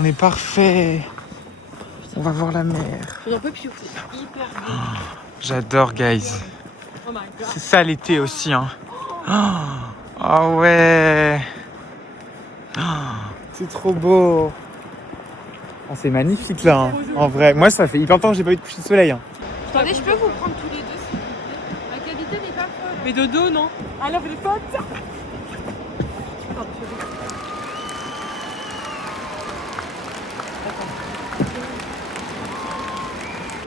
On est parfait. On va voir la mer. J'en peux plus, c'est hyper beau. J'adore, guys. Oh my god. C'est ça l'été aussi, hein. Oh ouais. C'est trop beau. Oh, c'est magnifique là, hein. En vrai. Moi, ça fait hyper longtemps que j'ai pas eu de coucher de soleil. Hein. Attendez, je peux vous prendre tous les deux, s'il vous plaît. La qualité n'est pas folle. Mais de dos, non. Alors, les potes.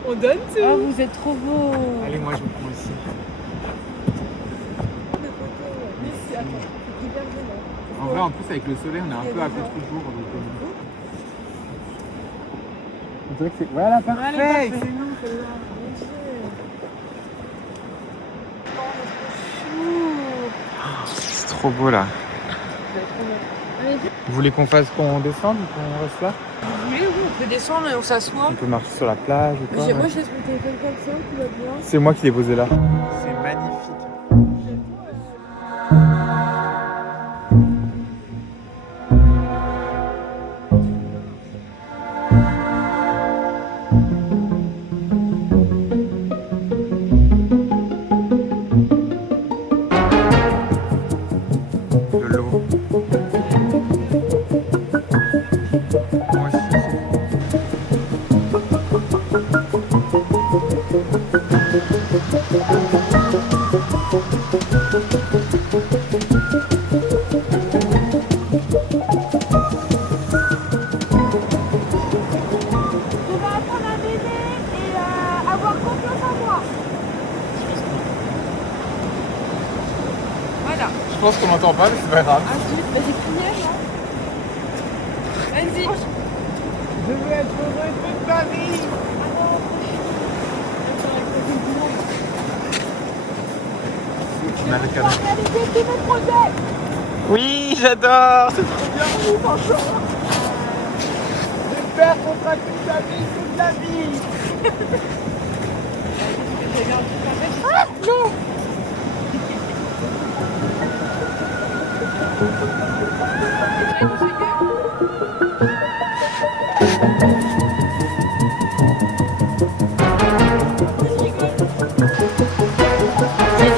On donne tout. Ah, vous êtes trop beau. Allez, moi, je me prends ici. En vrai, en plus, avec le soleil, on est un peu à contre-jour. On dirait que c'est... Voilà, parfait. Excellent, celle-là. C'est trop beau, là. Vous voulez qu'on descende ou qu'on reste là? Oui, on peut descendre et on s'assoit. On peut marcher sur la plage ou quoi? Moi, je laisse mon téléphone comme ça, tout va bien. C'est moi qui l'ai posé là. C'est magnifique. De l'eau. Moi aussi. Je pense qu'on n'entend pas, mais c'est pas grave. Ah, j'ai crié là. Vas-y. Je veux être heureux toute ma vie. Tu m'as le cadeau. Oui, j'adore. C'est trop bien, franchement. J'espère qu'on fera toute la vie, toute la vie. Ah, non. Je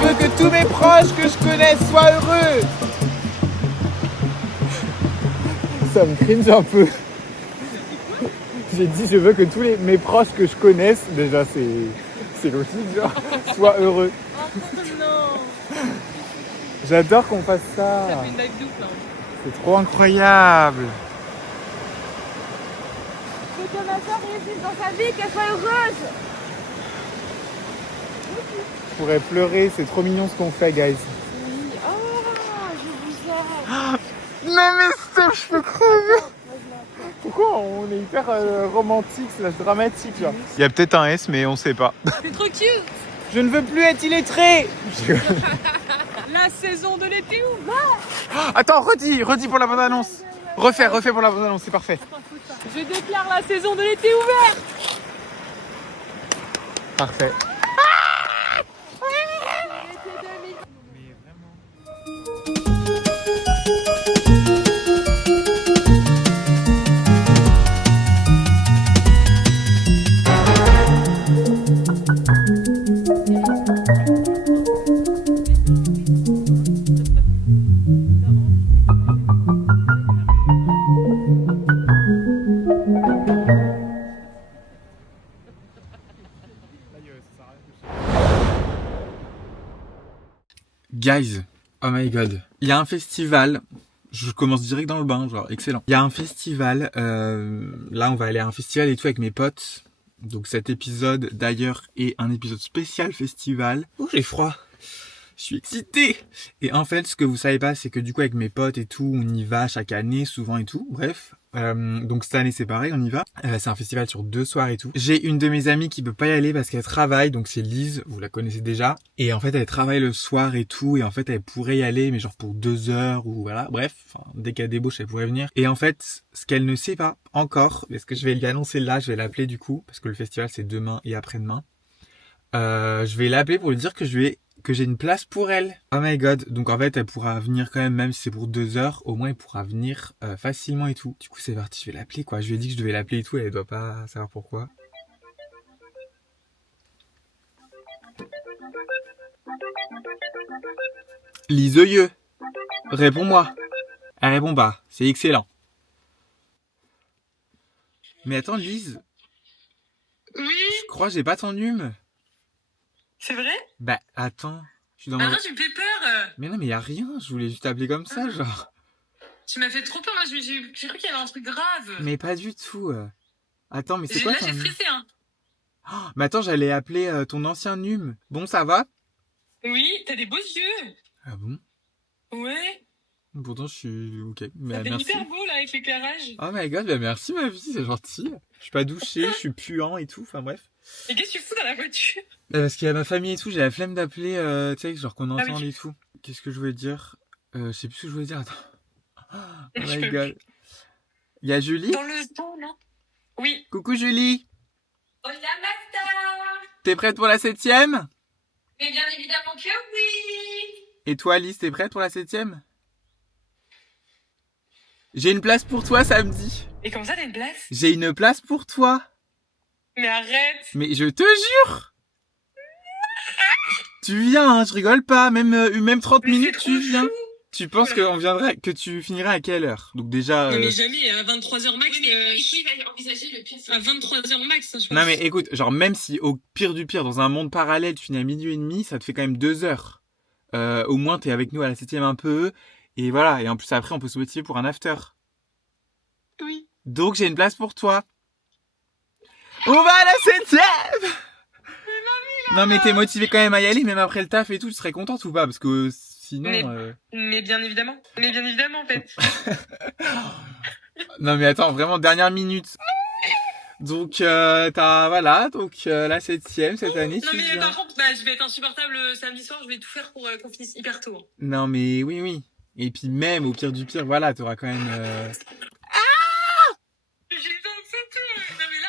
veux que tous mes proches que je connaisse soient heureux. Ça me cringe un peu. J'ai dit je veux que tous mes proches que je connaisse, déjà c'est logique, genre, soient heureux. Non. J'adore qu'on fasse ça. Ça fait une live double. Hein. C'est trop incroyable. Faut que ma soeur réussisse dans sa vie, qu'elle soit heureuse. Je pourrais pleurer, c'est trop mignon ce qu'on fait, guys. Oui. Oh, je vous aime. Mais Steph, je peux crever. Pourquoi on est hyper romantique, slash dramatique, genre. Il y a peut-être un S, mais on sait pas. C'est trop cute. Je ne veux plus être illettré. La saison de l'été ouverte. Attends, redis pour la bande-annonce. Refais pour la bande-annonce, c'est parfait. Je déclare la saison de l'été ouverte. Parfait. Guys, oh my god, il y a un festival, je commence direct dans le bain, genre excellent. Il y a un festival, là on va aller à un festival et tout avec mes potes. Donc cet épisode d'ailleurs est un épisode spécial festival. Oh j'ai froid, je suis excité. Et en fait ce que vous savez pas c'est que du coup avec mes potes et tout, on y va chaque année souvent et tout, bref. Donc cette année c'est pareil, on y va. C'est un festival sur 2 soirs et tout. J'ai une de mes amies qui peut pas y aller parce qu'elle travaille, donc c'est Lise, vous la connaissez déjà. Et en fait elle travaille le soir et tout, et en fait elle pourrait y aller, mais genre pour 2 heures ou voilà, bref, dès qu'elle débauche elle pourrait venir. Et en fait, ce qu'elle ne sait pas encore, parce que je vais lui annoncer là, je vais l'appeler du coup, parce que le festival c'est demain et après-demain. Je vais l'appeler pour lui dire que je lui ai que j'ai une place pour elle. Oh my god. Donc en fait, elle pourra venir quand même si c'est pour 2 heures. Au moins, elle pourra venir facilement et tout. Du coup, c'est parti, je vais l'appeler quoi. Je lui ai dit que je devais l'appeler et tout, elle doit pas savoir pourquoi. Lise yeux. Réponds-moi. Elle répond pas. C'est excellent. Mais attends, Lise. Oui. Je crois que j'ai pas ton nume. C'est vrai? Bah, attends. Je suis dans non, tu me fais peur. Mais non, mais y a rien. Je voulais juste t'appeler comme ça, genre. Tu m'as fait trop peur. Moi, j'ai cru qu'il y avait un truc grave. Mais pas du tout. Attends, mais c'est quoi ton Là, j'ai stressé, hein. Oh, mais attends, j'allais appeler ton ancien nume. Bon, ça va? Oui, t'as des beaux yeux. Ah bon? Ouais. Pourtant, je suis... Ok, bah, Ça fait merci. hyper beau, là, avec l'éclairage. Oh my god, bah merci ma vie, c'est gentil. Je suis pas douché, je suis puant et tout, enfin bref. Et qu'est-ce que tu fous dans la voiture? Parce qu'il y a ma famille et tout, j'ai la flemme d'appeler, tu sais, genre qu'on est ensemble oui. et tout. Qu'est-ce que je voulais dire? Je sais plus ce que je voulais dire, attends. Oh Je my peux god. Il y a Julie? Dans le dos, non? Oui. Coucou Julie! Hola, Martha! T'es prête pour la 7e? Mais bien évidemment que oui! Et toi Alice, t'es prête pour la 7e? J'ai une place pour toi samedi. Et comme ça, t'as une place? J'ai une place pour toi. Mais arrête! Mais je te jure! Tu viens, hein, je rigole pas. Même 30 minutes, tu viens. Tu penses que tu finiras à quelle heure? Donc déjà... Non mais jamais, à 23h max... il va envisager le pire. À 23h max, je pense. Non mais écoute, genre même si au pire du pire, dans un monde parallèle, tu finis à 12h30, ça te fait quand même 2 heures. Au moins, t'es avec nous à la 7e un peu. Et voilà, et en plus après, on peut se motiver pour un after. Oui. Donc j'ai une place pour toi. On va à la 7e! Non mais t'es motivé quand même à y aller, même après le taf et tout, tu serais contente ou pas? Parce que sinon... Mais bien évidemment. Mais bien évidemment, en fait. Non mais attends, vraiment, dernière minute. Donc, la 7e cette année, non tu mais viens. par contre, je vais être insupportable samedi soir, je vais tout faire pour qu'on finisse hyper tôt. Non mais oui. Et puis même, au pire du pire, voilà, t'auras quand même... J'ai besoin de ça tout. Non mais là...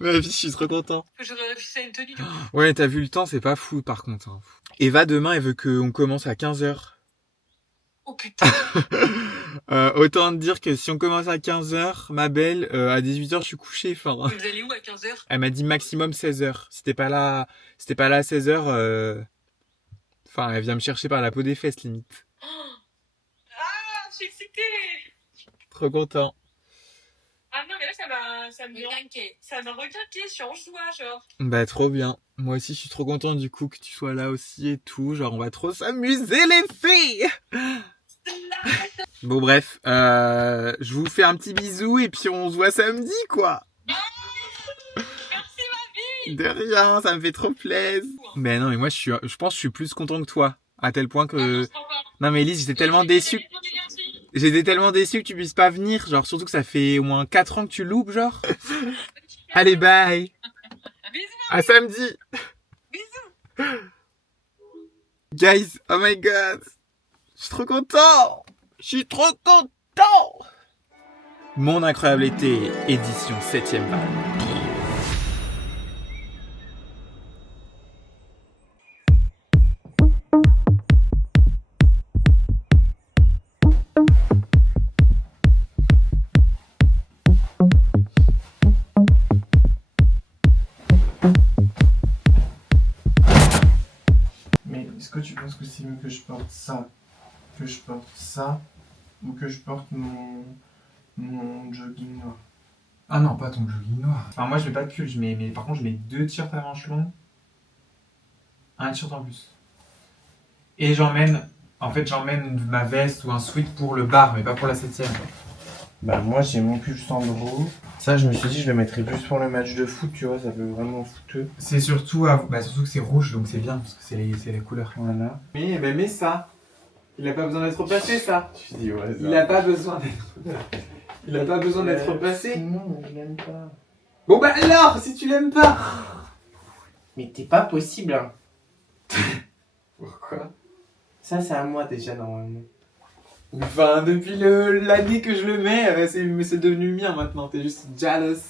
Ma vie, je suis trop content. Je réfléchis à une tenue. Du coup. Ouais, t'as vu le temps, c'est pas fou par contre. Hein. Eva, demain, elle veut qu'on commence à 15h. Oh putain. Autant te dire que si on commence à 15h, ma belle, à 18h, je suis couché. Enfin, vous allez où à 15h? Elle m'a dit maximum 16h. Si t'es pas là à 16h, enfin, elle vient me chercher par la peau des fesses, limite. Ah, je suis excitée. Trop content. Ah non, mais là, ça m'a requinqué, je suis en joie, genre. Bah, trop bien. Moi aussi, je suis trop content du coup que tu sois là aussi et tout. Genre, on va trop s'amuser, les filles! Bon, bref, je vous fais un petit bisou et puis on se voit samedi, quoi. Merci, ma vie! De rien, ça me fait trop plaisir. Mais non, mais moi, je pense que je suis plus content que toi. À tel point que... Non, mais Elise, j'étais tellement déçu. J'étais tellement déçu que tu puisses pas venir. Genre, surtout que ça fait au moins 4 ans que tu loupes, genre. Allez, bye. Bisous. À samedi. Bisous. Guys, oh my god. Je suis trop content. Je suis trop content. Mon incroyable été, édition 7e vague. Mais est-ce que tu penses que c'est mieux que je porte ça, ou que je porte mon jogging noir? Ah non, pas ton jogging noir. Enfin, moi je mets pas de pull, mais par contre je mets 2 t-shirts à manches longues, un t-shirt en plus. Et j'emmène ma veste ou un sweat pour le bar, mais pas pour la 7e. Bah moi j'ai mon pull Sandro. Ça je me suis dit je le mettrais plus pour le match de foot, tu vois, ça fait vraiment fouteux. C'est surtout, surtout que c'est rouge, donc c'est bien, parce que c'est la couleur. Voilà. Mais ça, il a pas besoin d'être repassé, ça. Tu dis ouais, Il a pas besoin d'être repassé. Non, je l'aime pas. Bon bah alors, si tu l'aimes pas. Mais t'es pas possible, hein. Pourquoi? Ça c'est à moi déjà normalement. Enfin, depuis l'année que je le mets, c'est devenu mien maintenant, t'es juste jealous.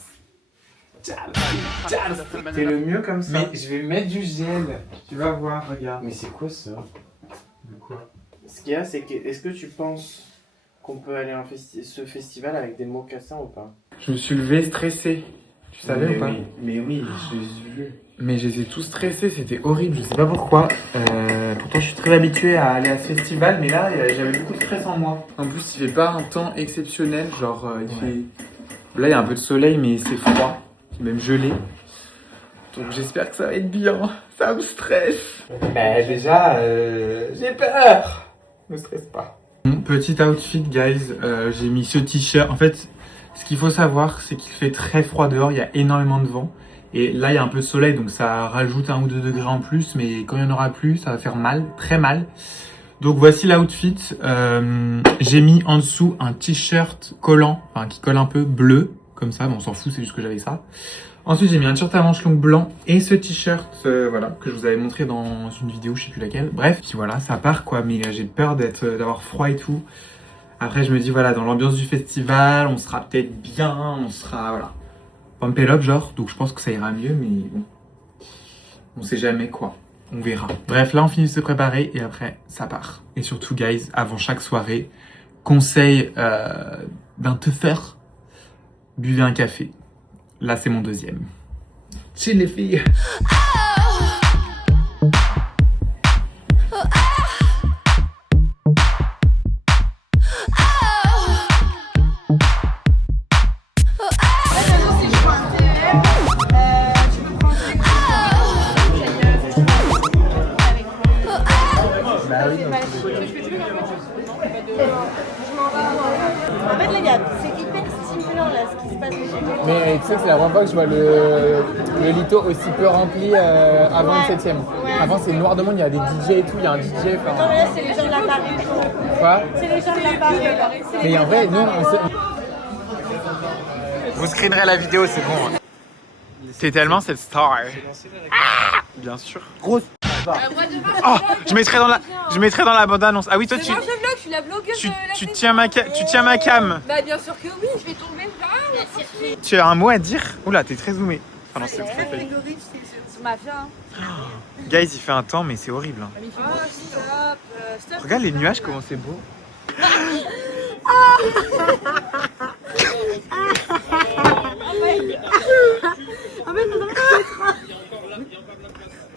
T'es le mieux comme ça. Mais je vais mettre du gel. Tu vas voir, regarde. Mais c'est quoi ça? De quoi? Ce qu'il y a, c'est que est-ce que tu penses qu'on peut aller à ce festival avec des mocassins ou pas? Je me suis levé stressé. Tu savais ou pas? Mais oui, je les ai vus. Mais j'étais tout stressé, c'était horrible, je sais pas pourquoi. Pourtant je suis très habitué à aller à ce festival, mais là j'avais beaucoup de stress en moi. En plus il fait pas un temps exceptionnel, genre là il y a un peu de soleil mais c'est froid, c'est même gelé. Donc j'espère que ça va être bien, ça me stresse. Bah déjà j'ai peur. Ne stresse pas. Petit outfit guys, j'ai mis ce t-shirt. En fait ce qu'il faut savoir c'est qu'il fait très froid dehors, il y a énormément de vent. Et là, il y a un peu de soleil, donc ça rajoute 1 ou 2 degrés en plus. Mais quand il n'y en aura plus, ça va faire mal, très mal. Donc voici l'outfit. J'ai mis en dessous un t-shirt collant, enfin qui colle un peu bleu, comme ça. Bon, on s'en fout, c'est juste que j'avais ça. Ensuite, j'ai mis un t-shirt à manches longues blanc et ce t-shirt, voilà, que je vous avais montré dans une vidéo, je sais plus laquelle. Bref, puis voilà, ça part quoi. Mais j'ai peur d'avoir froid et tout. Après, je me dis voilà, dans l'ambiance du festival, on sera peut-être bien, on sera voilà. Pump it up genre, donc je pense que ça ira mieux, mais bon, on sait jamais quoi, on verra. Bref, là on finit de se préparer et après ça part. Et surtout guys, avant chaque soirée, conseil d'un teuffer, buvez un café. Là c'est mon deuxième. Chill les filles. En fait, les gars, c'est hyper stimulant là ce qui se passe. Mais tu sais que c'est la première fois que je vois le Lito aussi peu rempli avant le 7ème. Ouais. Avant c'est noir de monde, il y a des DJ et tout, il y a un DJ. Non mais là c'est les gens de la Paris. Quoi? C'est les gens de la Paris là. Mais en vrai, nous on sait... Vous screenerez la vidéo, c'est bon. C'est tellement cette star. Bien sûr. Grosse. Oh, je mettrai dans la bande annonce. Ah oui, toi tu. Moi je vlog, je suis la blogueuse. Tu tiens ma cam. Bah bien sûr que oui, je vais tomber. Tu as un mot à dire? Oula, t'es très zoomé. Ah non, c'est très fait. C'est mafia. Guys, il fait un temps, mais c'est horrible. Hein. Stop. Regarde les nuages, comment c'est beau.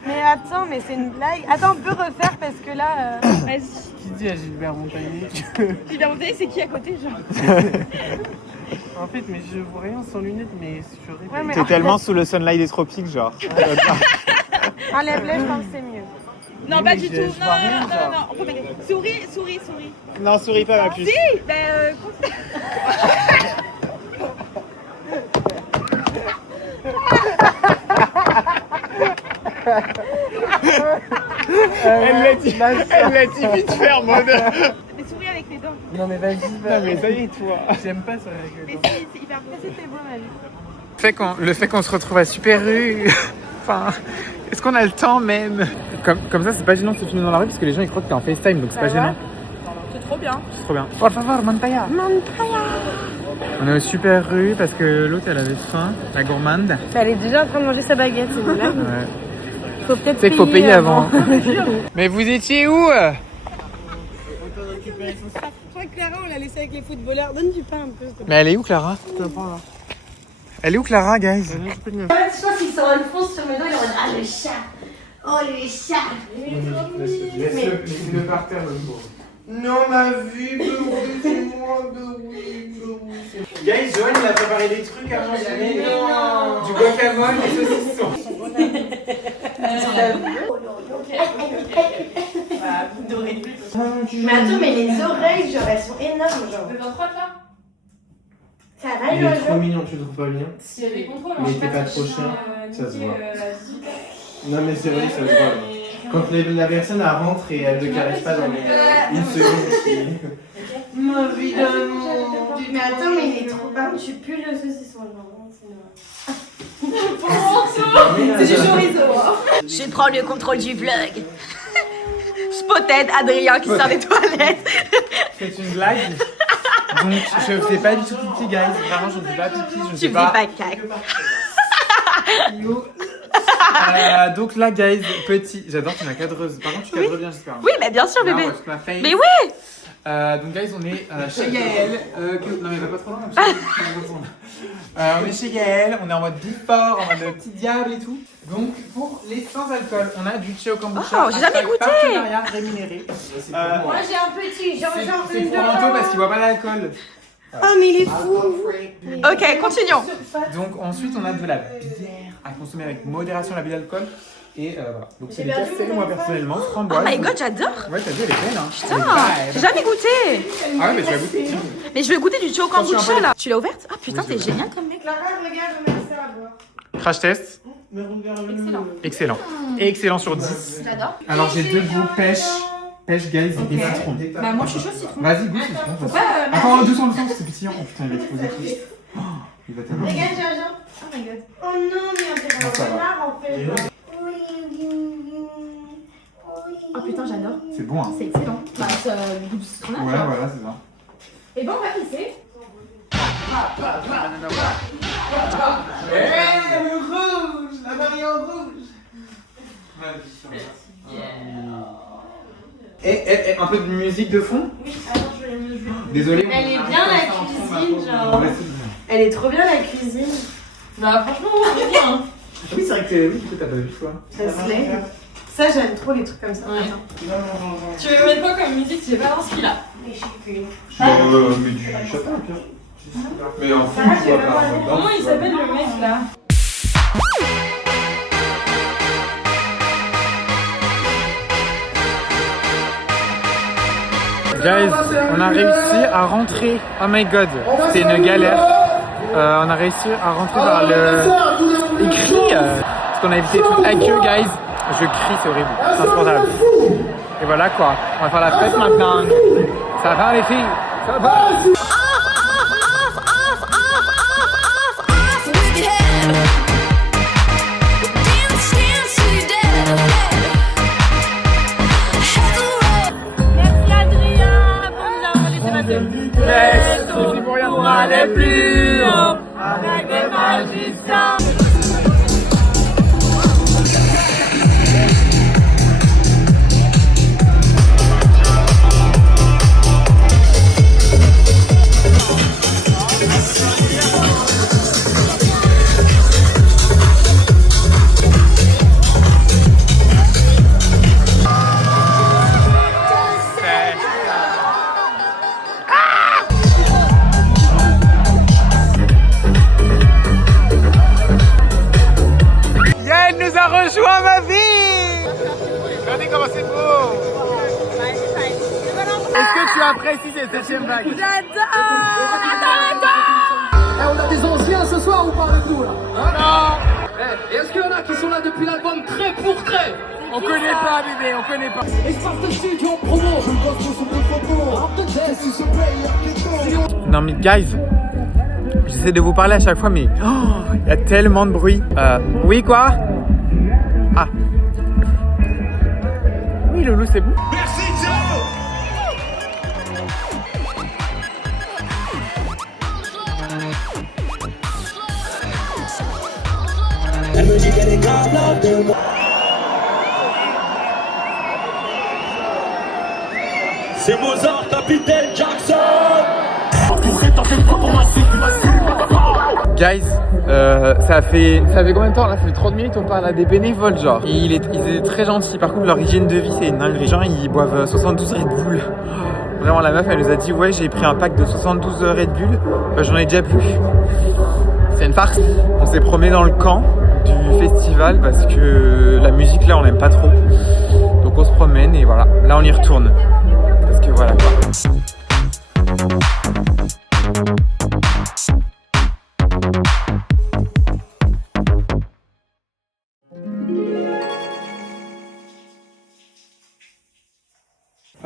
Mais attends, mais c'est une blague. Attends, on peut refaire parce que là. Vas-y. Qui dit à Gilbert Montagnier? Gilbert Montagnier, c'est qui à côté, genre? En fait, mais je vois rien sans lunettes, mais je répète. Ouais, mais T'es tellement sous le sunlight des tropiques, genre. enlève-les, je pense que c'est mieux. Non, Oui, pas mais du je tout. vois rien, Non. genre. On peut mettre. Souris. Non, souris pas, ma puce. Si, ben. Elle l'a dit vite fait en mode. Mais souris avec les dents. Non, mais vas-y, Non, mais ça y est, toi. J'aime pas ça avec Mais le si, c'est hyper bien. C'est beau, ma vie. Le fait qu'on se retrouve à Super Rue. Enfin, est-ce qu'on a le temps même? Comme ça, c'est pas gênant de se filmer dans la rue parce que les gens ils croient que t'es en FaceTime, donc c'est pas gênant. C'est trop bien. C'est trop bien. Por favor, Montaya. On est au Super Rue parce que l'autre elle avait faim, la gourmande. Elle est déjà en train de manger sa baguette, c'est une blague. Ouais. Faut peut-être C'est qu'il faut payer avant. Mais vous étiez où? Je crois que Clara, on l'a laissée avec les footballeurs. Donne du pain un peu. Mais elle est où, Clara? Elle est où, Clara, guys? Je pense qu'ils sont Alphonse sur mes dos, ils ont ah le chat. Oh le chat. Laisse-le par terre, le pauvre. Non, ma vie, c'est-moi, oui. Guys, Johan il a préparé des trucs à manger. Mais non. Du guacamole et saucisson. Mais attends, mais les oreilles, genre, elles sont énormes, genre. Dans 3 là. Ça va, Il est trop mignon, tu trouves pas bien? S'il y a des contrôles, Mais t'es pas trop chien, ça se voit. Non, mais c'est vrai, ça se voit. Quand la personne elle rentre et elle ne caresse pas dans une seconde, c'est... Ma vie d'amour. Mais attends, mais il est trop bien. Tu pues le saucisson, genre. C'est du chorizo. Je prends le contrôle du vlog. Spotted, Adrien qui sort des toilettes. C'est une blague. Donc je fais pas du tout pipi, guys. Vraiment, je ne fais pas pipi, je ne Tu fais fais pas. pas cac. Donc là, guys, petit. J'adore, tu m'as cadreuse. Par contre, tu cadres bien, j'espère. Oui, mais bien sûr, Là, bébé. on voit toute ma face. Mais oui. Donc, guys, on est chez Yael. Non, mais va pas trop loin. On est chez Yael, on est en mode before, en mode petit diable et tout. Donc, pour les sans alcool, on a du Cheo Kombucha. Oh, j'ai jamais goûté. Partenariat rémunéré. Moi j'ai un petit, genre C'est une pour Anto parce qu'il boit pas d'alcool. Oh mais il est fou. Ok, continuons. Donc, ensuite, on a de la bière à consommer avec modération, l'abus d'alcool. Et voilà. Donc, c'est des cafés, moi personnellement, Oh framboise. my god, j'adore. Ouais, t'as vu, elle est belle, hein. Putain, j'ai jamais goûté. Ah ouais, mais tu vas goûter. Mais je vais goûter du Cheo Kombucha là. Tu l'as ouverte? Ah putain, Oui, t'es je l'ai génial comme mec. Clara, regarde, on met ça à boire. Crash test. Excellent. Excellent. Et excellent sur 10. J'adore. Alors, j'ai deux goûts pêche, guys, et citron. Bah moi je suis chaud citron. Vas-y, goûte citron. Faut pas Attends, doucement, c'est pétillant. Oh putain, il va exploser tout. Oh, il va tellement. Regarde, Jean-Jean. Oh my god. Oh non, mais on dirait ça un va. renard en fait. Oh putain, j'adore. C'est bon, hein. C'est excellent. Bah ça le goût du citronnade. Ouais, quoi. voilà, c'est ça. Et bon, on va pisser. Le rouge, la Marion rouge. Et un peu de musique de fond. Oui, attends, je vais me jouer. Désolé. Elle est on bien, arrive la comme ça en fond, cuisine, ma pauvre. genre. Ouais, c'est bien. Elle est trop bien la cuisine. Bah franchement, c'est bien. Ah oui, c'est vrai que oui, t'as pas vu toi. Ça se lève. Ça, j'aime trop les trucs comme ça. Ouais. Attends. Tu veux mettre quoi comme musique? J'ai pas l'inspi là. Les chicots. Mais du châtain au pire. Mais en fond, Ah, tu tu vois veux pas. voir Comment il s'appelle le mec là? Guys, on a réussi à rentrer. Oh my god, c'était une galère. On a réussi à rentrer par le écrit. Parce qu'on a évité toute la queue, guys. Je crie, c'est horrible, c'est insupportable. Et voilà quoi, on va faire la fête maintenant. Ça va les filles? Ça va? Merci Adrien pour nous avoir laissé passer. Yes, c'est pour rien. Pour aller plus haut avec des magiciens. Yael nous a rejoint, ma vie. Regardez comment c'est beau. Est-ce que tu apprécies cette 7ème vague? On a des anciens ce soir ou pas avec nous là? Non. Est-ce qu'il y en a qui sont là depuis l'album Trait pour Trait? On connaît pas, bébé, on connaît pas. Espace de studio en promo. Non mais guys, j'essaie de vous parler à chaque fois, mais il y a tellement de bruit. Oui quoi? Ah. Oui Loulou, c'est bon. C'est Mozart, Capitaine Jackson. Guys, ça fait combien de temps là? Ça fait 30 minutes on parle à des bénévoles genre. Ils étaient très gentils, par contre leur hygiène de vie c'est une dinguerie. Genre ils boivent 72 Red Bull. Vraiment la meuf elle nous a dit ouais j'ai pris un pack de 72 Red Bull, j'en ai déjà plus. C'est une farce. On s'est promené dans le camp du festival parce que la musique là on n'aime pas trop. Donc on se promène et voilà, là on y retourne. Parce que voilà quoi.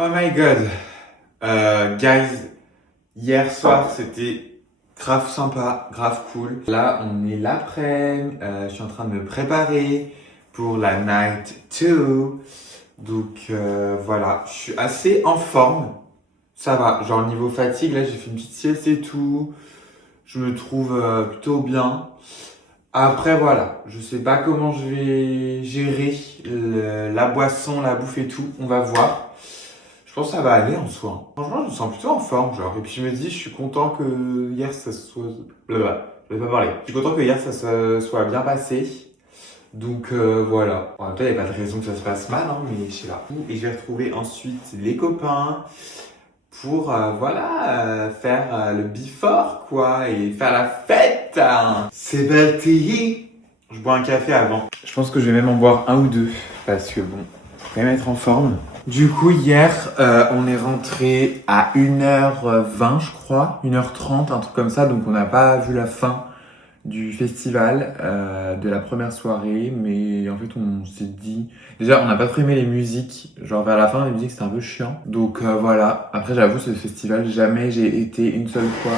Oh my god. Guys, hier soir c'était grave sympa, grave cool. Là on est l'après-midi, je suis en train de me préparer pour la night 2. Donc voilà, je suis assez en forme. Ça va, genre niveau fatigue, là j'ai fait une petite sieste et tout. Je me trouve plutôt bien. Après voilà, je sais pas comment je vais gérer la boisson, la bouffe et tout, on va voir. Je pense que ça va aller en soi. Franchement, je me sens plutôt en forme, genre. Et puis je me dis, je suis content que hier ça soit... Blablabla, je vais pas parler. Je suis content que hier ça se soit bien passé. Donc voilà. En même temps, il n'y a pas de raison que ça se passe mal, hein, mais je sais pas. Et je vais retrouver ensuite les copains pour faire le before quoi et faire la fête. C'est parti. Je bois un café avant. Je pense que je vais même en boire un ou deux parce que bon, faut quand même être en forme. Du coup hier on est rentré à 1h20 je crois, 1h30, un truc comme ça, donc on n'a pas vu la fin du festival, de la première soirée, mais en fait on s'est dit... Déjà on n'a pas trop aimé les musiques, genre vers la fin les musiques c'était un peu chiant. Donc voilà, après j'avoue ce festival, jamais j'ai été une seule fois.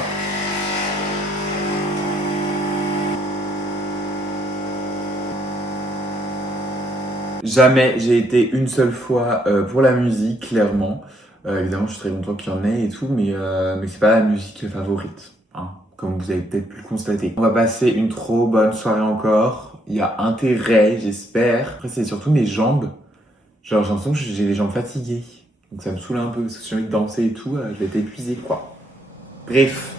Jamais j'ai été une seule fois pour la musique, clairement. Évidemment je suis très content qu'il y en ait et tout, mais c'est pas la musique favorite, hein, comme vous avez peut-être pu le constater. On va passer une trop bonne soirée encore. Il y a intérêt, j'espère. Après, c'est surtout mes jambes. Genre, j'ai l'impression que j'ai les jambes fatiguées. Donc ça me saoule un peu parce que si j'ai envie de danser et tout, je vais être épuisé, quoi. Bref.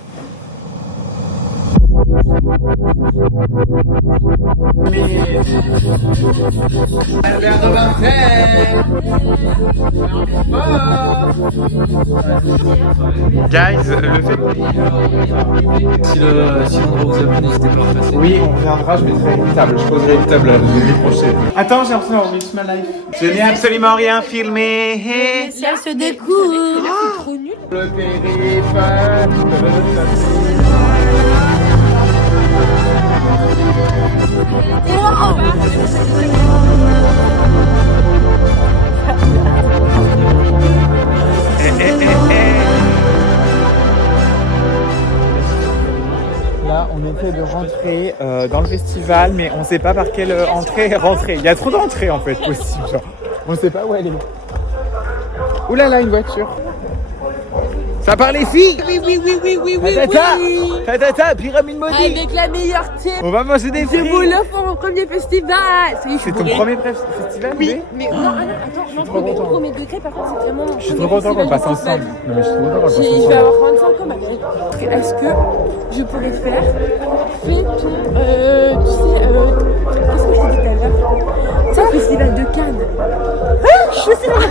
Guys, le fait... Si l'endroit vous a plu, n'hésitez pas à le passer. Oui, on reviendra, je mettrai une table, je poserai une table la nuit prochaine. Attends, j'ai l'impression d'avoir mis ma life. Je n'ai absolument rien filmé. Ça se découvre. C'est trop nul. Le périph'. Là, on essaie de rentrer dans le festival, mais on sait pas par quelle entrée rentrer. Il y a trop d'entrées en fait possible. Genre. On sait pas où elle est. Ouh là là, une voiture. Ça parle les filles. Oui. Tata, pyramide maudite. Avec la meilleure team. On va manger des frites. Je vous l'offre mon premier festival. C'est ton premier festival? Oui, mais non, attends, non, premier degré, par contre, c'est vraiment mon Je suis trop content qu'on passe ensemble. Non, mais je suis trop content qu'on passe ensemble. Je vais avoir 25 ans, ma chérie. Est-ce que je pourrais faire fais ton, tu sais, qu'est-ce que je t'ai dit tout à l'heure? C'est le festival de Cannes. Je sais pas.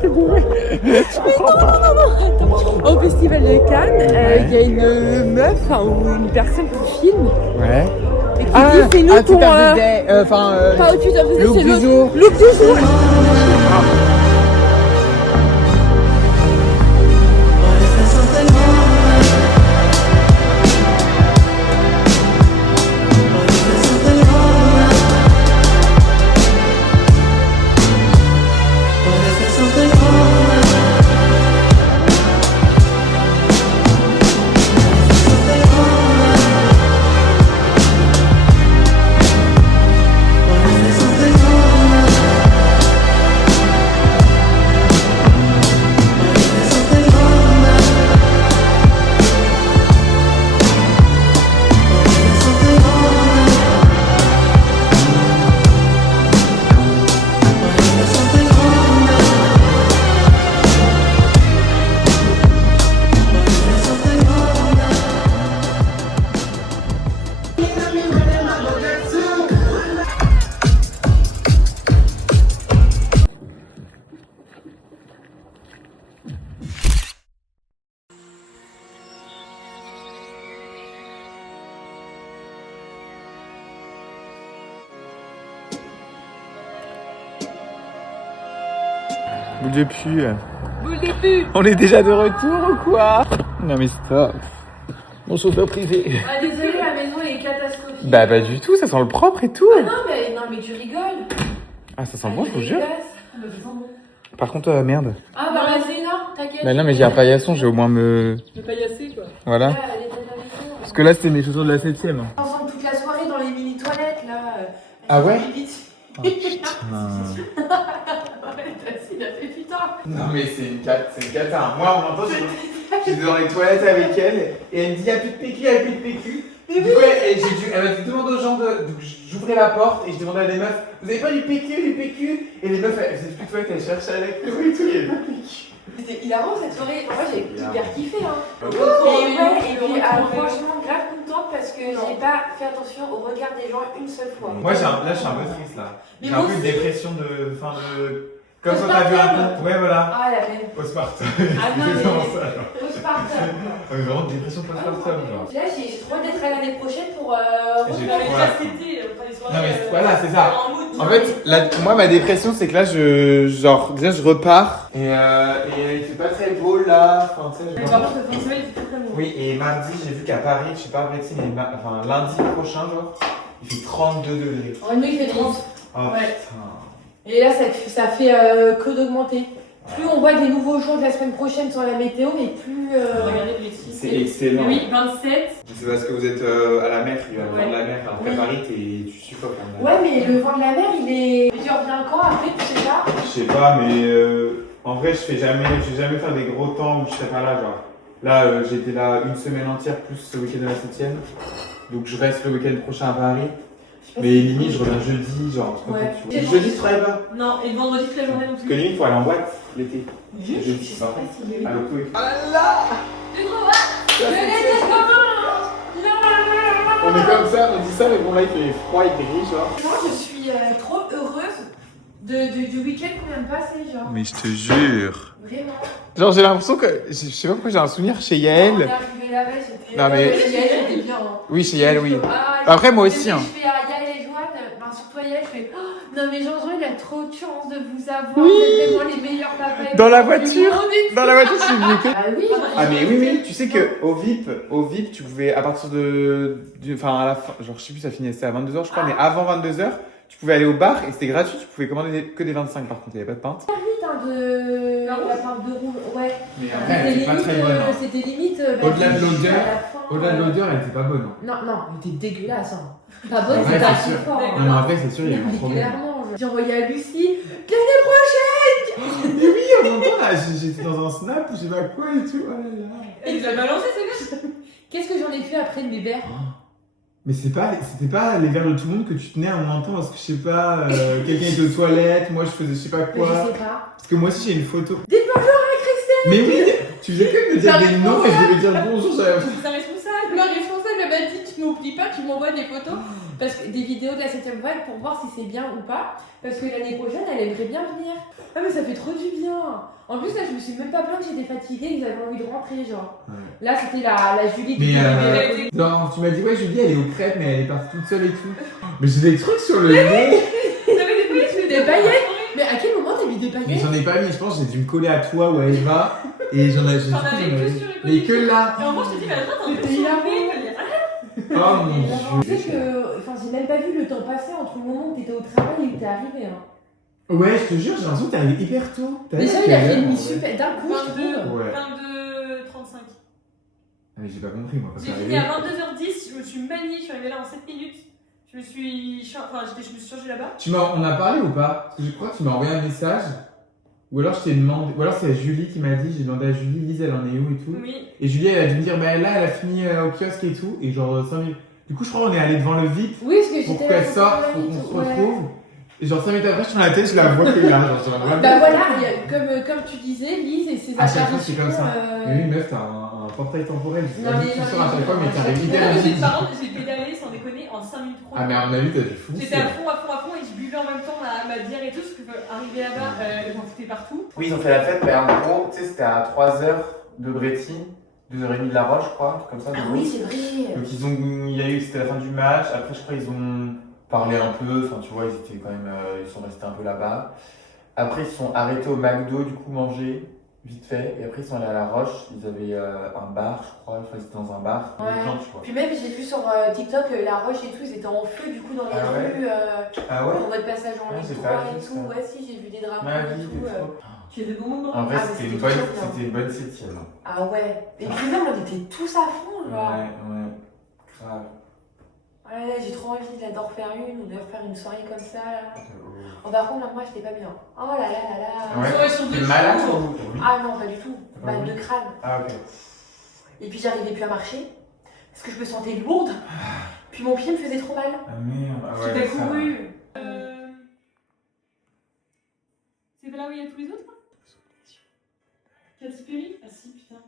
T'es bourré. Non, attends. Au festival de Cannes, il y a une meuf, ou une personne qui filme. Ouais. Et qui dit, fais-nous ton... Pas au-dessus d'un look du jour. Look du jour. Boule de pu. Boule de pu. On est déjà de retour ou quoi? Non mais stop. Mon chauffeur privé. Ah désolé, la maison est catastrophique. Bah pas du tout, ça sent le propre et tout. Ah non mais tu rigoles. Ah ça sent bon, je vous jure. Ah bah ça sent bon. Par contre, merde. Ah bah vas-y, non, t'inquiète. Bah non mais j'ai un paillasson, j'ai au moins me... Le paillasser quoi. Voilà. Ouais, elle est dans la maison. Parce que là c'était mes chaussures de la 7ème. Ensemble toute la soirée dans les mini toilettes là. Ah ouais? Vite. Oh, putain. Il a fait putain. Non mais c'est une cata. Moi on m'entend, j'étais dans les toilettes avec elle et elle me dit y'a plus de PQ, Du coup, elle m'a dit demande aux gens de. Donc j'ouvrais la porte et je demandais à des meufs, vous avez pas du PQ? Et les meufs, elles faisaient plus de elles cherchaient avec nous et tout, il y avait pas de PQ. C'était hilarant cette soirée. Moi j'ai hyper kiffé. Hein. Et puis franchement, grave contente parce que j'ai pas fait attention au regard des gens une seule fois. Moi, là, je suis un peu triste là. Mais J'ai un moi peu une aussi. dépression de fin de. Comme quand t'as vu un con. Ouais, voilà. Ah la même. Postpartum. Ah non, C'est mais- vraiment ça, genre. Postpartum. Vraiment dépression postpartum, genre. Là j'ai trop d'être à l'année prochaine pour J'ai refaire trop les hâte. activités. Non mais voilà, c'est ça. En fait, moi ma dépression c'est que là déjà je repars et il fait pas très beau là. Enfin, tu sais, Mais par contre, le fin de semaine, il fait très beau. oui, et mardi j'ai vu qu'à Paris, je sais pas après mais enfin lundi prochain genre, il fait 32 degrés. En nous, il fait 30. Oh Ouais. putain. Et là, ça fait que d'augmenter. Plus on voit des nouveaux jours de la semaine prochaine sur la météo, mais plus. Regardez le métier. C'est excellent. Oui, 27. C'est parce que vous êtes à la mer, il y a le vent de la mer. Alors qu'à Paris, tu suffoques. Hein, Ouais, mais le vent de la mer, il est. Tu reviens quand après, tu sais pas? je sais pas, mais en vrai, je vais jamais faire des gros temps où je serai pas là. Genre, là, j'étais là une semaine entière plus ce week-end de la 7ème. Donc, je reste le week-end prochain à Paris. Mais limite, je reviens jeudi, genre, tu vois. Jeudi, tu travailles pas? Non, et le vendredi, toute la journée non Parce que limite, il faut aller en boîte l'été. Jeudi, Je sais pas. pas s'il est. À l'auto. On est comme ça, on dit ça, mais bon, là, il fait froid et gris, genre. Moi, je suis trop heureuse du week-end qu'on vient de passer, genre. Mais je te jure. Vraiment. Genre, j'ai l'impression que. Je sais pas pourquoi j'ai un souvenir chez Yael. On est arrivé là-bas, j'étais. Non, mais- Yael, j'étais bien. Hein. Oui, chez Yael, oui. Ah, Après, moi aussi, hein. Je fais à Yael et Joanne, enfin surtout à Yael, je fais oh, non mais Jean-Jean il a trop de chance de vous avoir, Oui. vous êtes vraiment les meilleurs papas. Dans la du voiture. monde et tout. Dans la voiture, c'est mieux que. Ah oui, Ah mais oui, tu sais que au VIP, tu pouvais à partir enfin à la fin, genre je sais plus, ça finissait à 22h je crois, mais avant 22h, tu pouvais aller au bar et c'était gratuit, tu pouvais commander que des 25 par contre, il y avait pas de pinte. vite hein, de la pinte de rouge, ouais. Mais C'était limite. Au-delà de l'odeur, à la fin, Au-delà de l'odeur, elle était pas bonne. Non, non, elle était dégueulasse. Hein. Pas bonne, Ouais, c'est c'est pas sûr. si fort. Non mais après c'est sûr, il y a eu un Mais problème. clairement, j'ai envoyé à Lucie l'année prochaine. Mais oui, en même temps là, j'étais dans un snap, je sais pas quoi et tout, oh là là. Et il a balancé ce gars. Qu'est-ce que j'en ai fait après de mes verres? Mais c'était pas les verres de tout le monde que tu tenais à un moment temps parce que je sais pas, quelqu'un était aux toilettes, moi je faisais je sais pas Mais quoi. je sais pas. Parce que moi aussi j'ai une photo. Dites bonjour à Christelle. Mais oui, tu faisais que de me dire des noms et je devais dire bonjour, j'avais. C'est responsable. Ma responsable elle m'a dit tu m'oublies pas, tu m'envoies des photos, parce que des vidéos de la 7ème vague pour voir si c'est bien ou pas. Parce que l'année prochaine elle aimerait bien venir. Ah mais ça fait trop du bien. En plus là je me suis même pas plainte que j'étais fatiguée, que j'avais envie de rentrer genre. Ouais. Là c'était la Julie qui Mais non, tu m'as dit ouais Julie elle est aux crêpes mais elle est partie toute seule et tout. Mais j'ai des trucs sur le nez. des paillettes. Mais à quel moment t'as mis des Mais paillettes? j'en ai pas mis, je pense que j'ai dû me coller à toi ou à Eva. Et j'en ai. Mais que là. Et en moi je te dis mais attends t'es un peu hilarant. Oh mon Tu dieu. sais que, enfin j'ai même pas vu le temps passer entre le moment où t'étais au travail et où t'es arrivé. Hein. Ouais, je te jure, j'ai l'impression que t'es arrivé hyper tôt. Déjà il a fait une nuit super d'un coup. 22, Ouais. 22h35. Ah, mais j'ai pas compris moi. Quand J'ai t'es fini arrivé. à 22h10, je me suis maniée, je suis arrivée là en 7 minutes. Je me suis changée là-bas. On a parlé ou pas? Parce que je crois que tu m'as envoyé un message. Ou alors je t'ai demandé. Ou alors c'est Julie qui m'a dit, j'ai demandé à Julie, Lise elle en est où et tout. Oui. Et Julie elle a dû me dire, bah là elle a fini au kiosque et tout. Et genre 5 minutes. Du coup je crois qu'on est allé devant le VIP. Oui parce que Pour j'étais qu'elle là. sorte, pour qu'on se retrouve. Et genre 5 minutes après, je suis dans la tête, je la vois que là. Genre, sur la Bah voilà, comme tu disais, Lise et ses À chaque fois, c'est apparitions. comme ça. Mais oui, meuf, t'as un portail temporel. Je sais Non, pas mais d'où tu non, sors à mais chaque fois, mais non, t'arrives mais hyper non, vite. Par contre, j'ai pédalé sans déconner en 5 minutes chrono. Ah, mais à mon avis, t'as dû fou. J'étais à fond et je buvais en même temps ma bière et tout, parce que arrivé là-bas, j'en foutais partout. Oui, ils ont fait la fête, mais en gros, tu sais, c'était à 3h de Bréty, 2h30 de La Roche, je crois, un truc comme ça. Ah oui, c'est vrai. Donc, c'était la fin du match. Après, je crois, ils ont parlé un peu. Enfin, tu vois, ils étaient quand même, ils sont restés un peu là-bas. Après, ils se sont arrêtés au McDo, du coup, manger, vite fait. Et après, ils sont allés à La Roche. Ils avaient un bar, je crois. Enfin, ils étaient dans un bar. Ouais. Des gens, tu vois. Puis même, j'ai vu sur TikTok La Roche et tout, ils étaient en feu du coup dans les Ah ouais. rues. Ah ouais? En mode passage en Ouais, ligne j'ai 3 pas et vu tout. ça. Ouais, si, j'ai vu des drapeaux Ma et vie, tout. des trop. Tu as des bons moments. En vrai, Ah, mais c'était une c'était bonne, trop bien. c'était une bonne septième. Ah ouais. Et puis même, on était tous à fond, genre. Ouais, grave. Ouais, j'ai trop envie de d'en refaire une ou de refaire une soirée comme ça. Là. Oh, par contre, moi, j'étais pas bien. Oh là là là là. Ouais. T'es malade ou? Ah non, pas du tout. Mal de crâne. Ah ok. Et puis, j'arrivais plus à marcher. Parce que je me sentais lourde. Puis mon pied me faisait trop mal. Ah merde, ah Tout ouais, a ça. couru. C'est pas là où il y a tous les autres? Katy Perry? Ah si, putain.